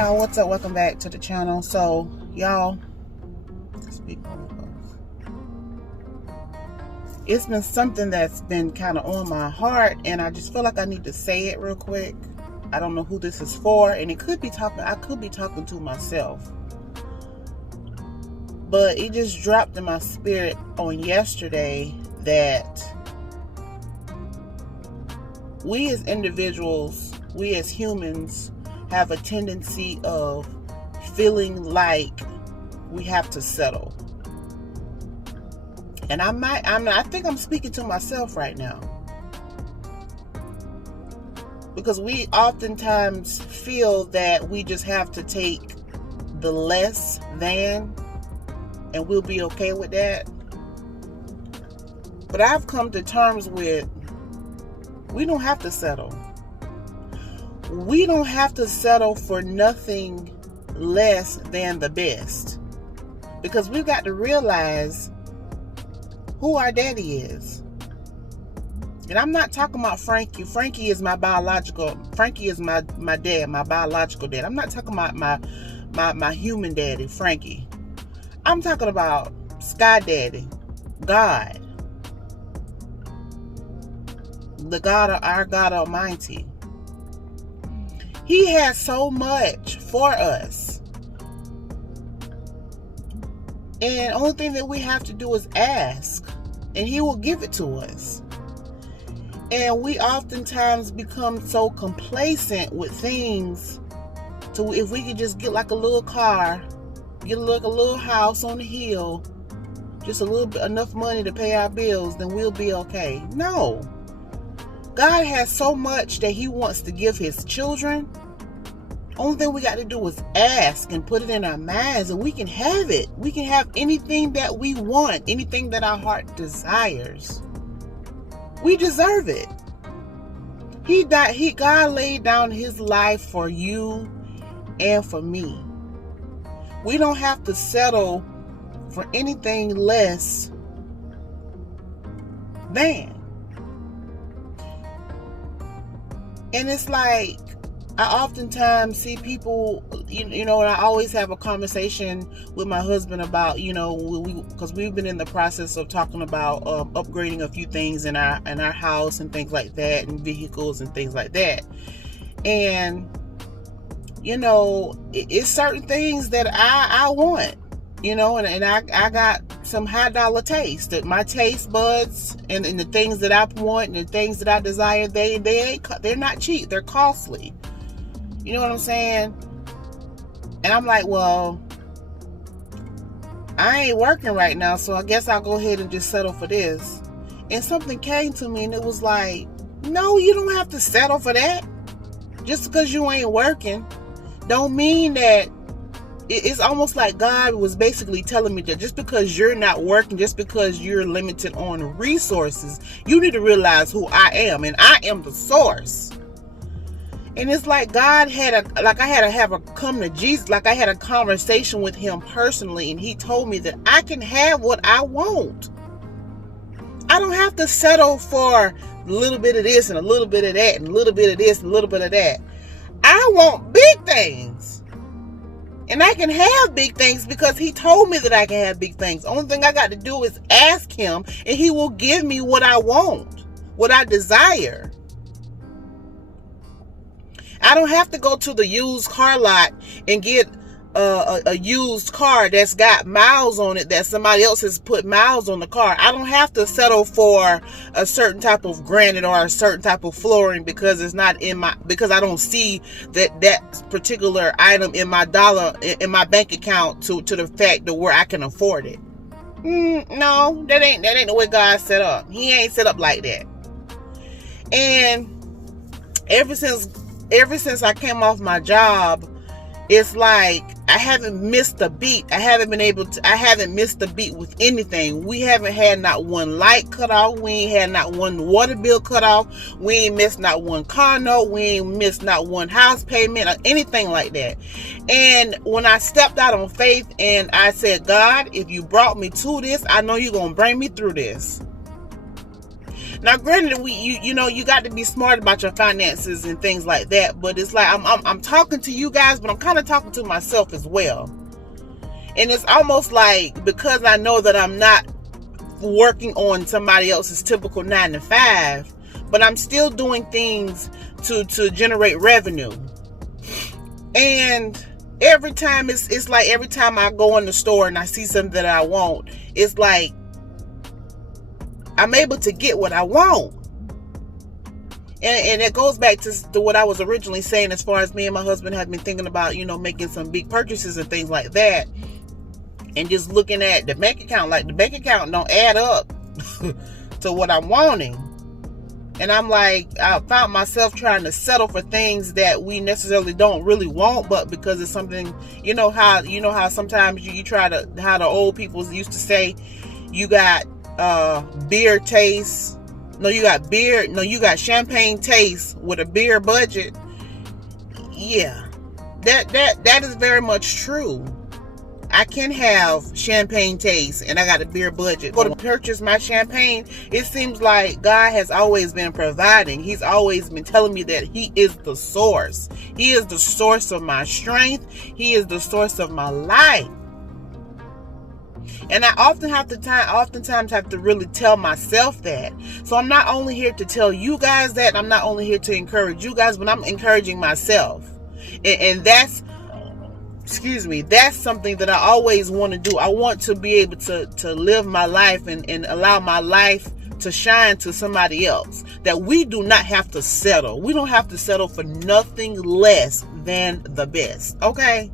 y'all, what's up? Welcome back to the channel. So y'all, it's been something that's been kind of on my heart, and I just feel like I need to say it real quick. I don't know who this is for, and I could be talking to myself, but it just dropped in my spirit on yesterday that we as individuals, we as humans, have a tendency of feeling like we have to settle. And I think I'm speaking to myself right now. Because we oftentimes feel that we just have to take the less than and we'll be okay with that. But I've come to terms with, we don't have to settle. We don't have to settle for nothing less than the best. Because we've got to realize who our daddy is. And I'm not talking about Frankie. Frankie is my dad, my biological dad. I'm not talking about my human daddy, Frankie. I'm talking about Sky Daddy, God. Our God Almighty. He has so much for us. And the only thing that we have to do is ask, and He will give it to us. And we oftentimes become so complacent with things. So if we could just get like a little car, get like a little house on the hill, just a little bit, enough money to pay our bills, then we'll be okay. No. God has so much that He wants to give His children. Only thing we got to do is ask and put it in our minds, and we can have it. We can have anything that we want, anything that our heart desires. We deserve it. God laid down His life for you and for me. We don't have to settle for anything less than. And it's like, I oftentimes see people, and I always have a conversation with my husband about, because we've been in the process of talking about upgrading a few things in our house and things like that, and vehicles and things like that. And, it's certain things that I want, and I got some high dollar taste. That my taste buds and the things that I want and the things that I desire, they're not cheap. They're costly. You know what I'm saying? And I'm like, well, I ain't working right now, so I guess I'll go ahead and just settle for this. And something came to me, and it was like, no, you don't have to settle for that. Just because you ain't working don't mean that. It's almost like God was basically telling me that just because you're not working, just because you're limited on resources, you need to realize who I am, and I am the source. And it's like God I had to have a come to Jesus, like I had a conversation with Him personally, and He told me that I can have what I want. I don't have to settle for a little bit of this and a little bit of that and a little bit of this and a little bit of that. I want big things. And I can have big things because He told me that I can have big things. Only thing I got to do is ask Him, and He will give me what I want, what I desire. I don't have to go to the used car lot and get a used car that's got miles on it, that somebody else has put miles on the car. I don't have to settle for a certain type of granite or a certain type of flooring because it's not because I don't see that particular item in my bank account to the fact that where I can afford it. No, that ain't the way God set up. He ain't set up like that. And ever since I came off my job, it's like I haven't missed a beat. I haven't missed a beat with anything. We haven't had not one light cut off. We ain't had not one water bill cut off. We ain't missed not one car note. We ain't missed not one house payment or anything like that. And when I stepped out on faith and I said, God, if you brought me to this, I know you're going to bring me through this. Now, granted, you know, you got to be smart about your finances and things like that. But it's like I'm talking to you guys, but I'm kind of talking to myself as well. And it's almost like, because I know that I'm not working on somebody else's typical 9 to 5, but I'm still doing things to generate revenue. And every time it's like every time I go in the store and I see something that I want, it's like I'm able to get what I want. And it goes back to what I was originally saying, as far as me and my husband have been thinking about, you know, making some big purchases and things like that. And just looking at the bank account, like the bank account don't add up to what I'm wanting. And I'm like, I found myself trying to settle for things that we necessarily don't really want, but because it's something, you know how sometimes you try to, how the old people used to say, you got beer taste. You got champagne taste with a beer budget. Yeah, that is very much true. I can have champagne taste and I got a beer budget. Go to purchase my champagne, it seems like God has always been providing. He's always been telling me that He is the source. He is the source of my strength. He is the source of my life. And I oftentimes have to really tell myself that. So I'm not only here to tell you guys that, I'm not only here to encourage you guys, but I'm encouraging myself. And that's something that I always want to do. I want to be able to live my life and allow my life to shine to somebody else. That we do not have to settle. We don't have to settle for nothing less than the best. Okay?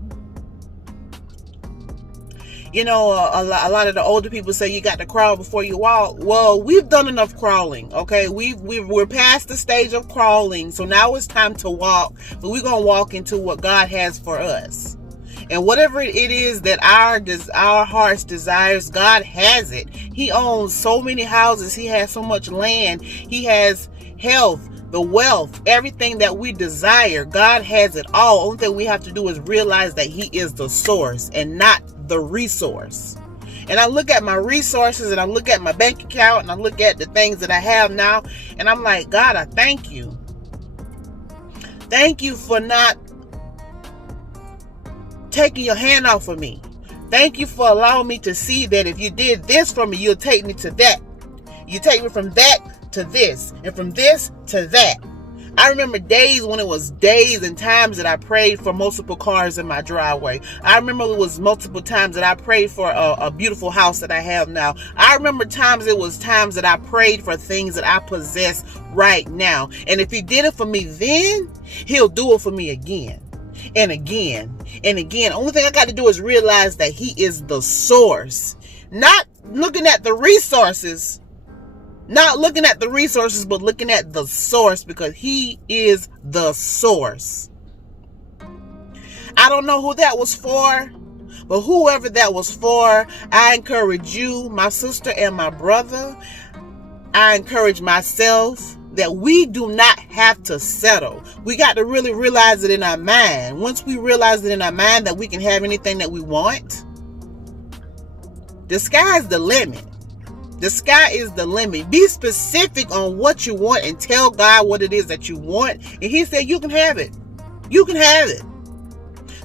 You know, a lot of the older people say you got to crawl before you walk. Well, we've done enough crawling, okay? We're past the stage of crawling, so now it's time to walk. But we're going to walk into what God has for us. And whatever it is that our hearts desires, God has it. He owns so many houses. He has so much land. He has health, the wealth, everything that we desire. God has it all. Only thing we have to do is realize that He is the source and not the resource. And I look at my resources and I look at my bank account and I look at the things that I have now, and I'm like, God, I thank you. Thank you for not taking your hand off of me. Thank you for allowing me to see that if you did this for me, you'll take me to that. You take me from that to this, and from this to that. I remember days when it was days and times that I prayed for multiple cars in my driveway. I remember it was multiple times that I prayed for a beautiful house that I have now. I remember it was times that I prayed for things that I possess right now. And if He did it for me then, He'll do it for me again and again and again. Only thing I got to do is realize that He is the source. Not looking at the resources. Not looking at the resources, but looking at the source, because He is the source. I don't know who that was for, but whoever that was for, I encourage you, my sister and my brother. I encourage myself that we do not have to settle. We got to really realize it in our mind. Once we realize it in our mind that we can have anything that we want, the sky's the limit. The sky is the limit. Be specific on what you want and tell God what it is that you want. And He said you can have it. You can have it.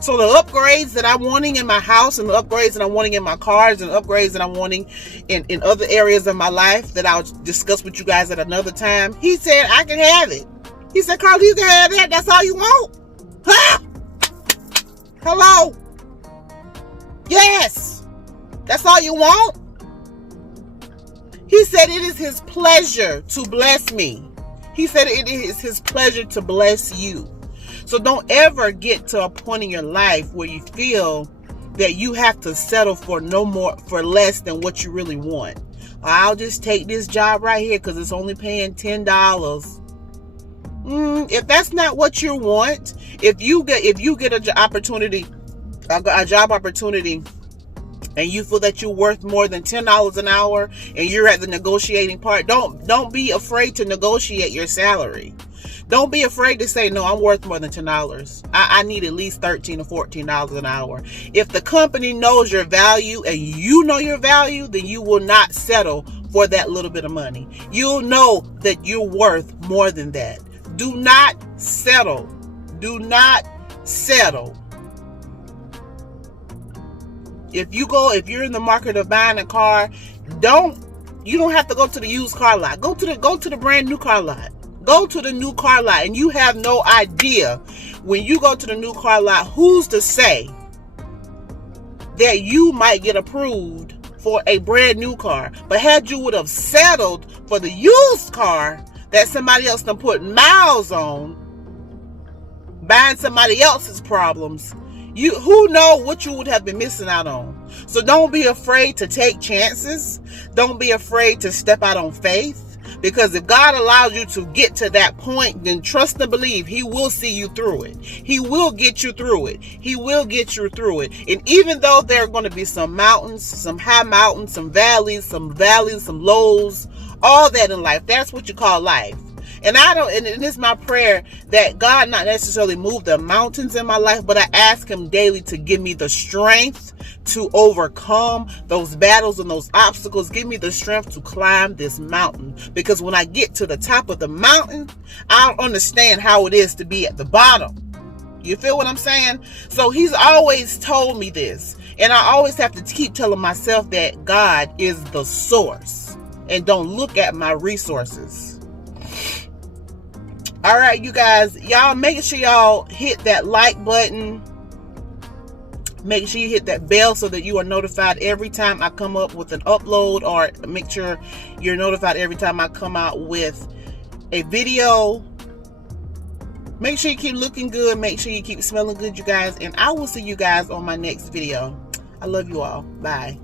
So the upgrades that I'm wanting in my house, and the upgrades that I'm wanting in my cars, and the upgrades that I'm wanting in other areas of my life that I'll discuss with you guys at another time, He said I can have it. He said, Carl, you can have that. That's all you want? Huh? Hello? Yes. That's all you want? He said it is His pleasure to bless me. He said it is His pleasure to bless you. So don't ever get to a point in your life where you feel that you have to settle for less than what you really want. I'll just take this job right here because it's only paying $10. If that's not what you want, if you get a job opportunity, and you feel that you're worth more than $10 an hour and you're at the negotiating part, don't be afraid to negotiate your salary. Don't be afraid to say, no, I'm worth more than $10. I need at least $13 or $14 an hour. If the company knows your value and you know your value, then you will not settle for that little bit of money. You'll know that you're worth more than that. Do not settle. Do not settle. If you're in the market of buying a car, you don't have to go to the used car lot. Go to the brand new car lot. Go to the new car lot, and you have no idea when you go to the new car lot, who's to say that you might get approved for a brand new car. But had you would have settled for the used car that somebody else done put miles on, buying somebody else's problems, who knows what you would have been missing out on. So don't be afraid to take chances. Don't be afraid to step out on faith. Because if God allows you to get to that point, then trust and believe He will see you through it. He will get you through it. He will get you through it. And even though there are going to be some mountains, some high mountains, some valleys, some lows, all that in life, that's what you call life. And it's my prayer that God not necessarily move the mountains in my life, but I ask Him daily to give me the strength to overcome those battles and those obstacles. Give me the strength to climb this mountain. Because when I get to the top of the mountain, I'll understand how it is to be at the bottom. You feel what I'm saying? So He's always told me this. And I always have to keep telling myself that God is the source. And don't look at my resources. All right, you guys, y'all make sure y'all hit that like button. Make sure you hit that bell so that you are notified every time I come up with an upload, or make sure you're notified every time I come out with a video. Make sure you keep looking good. Make sure you keep smelling good, you guys. And I will see you guys on my next video. I love you all. Bye.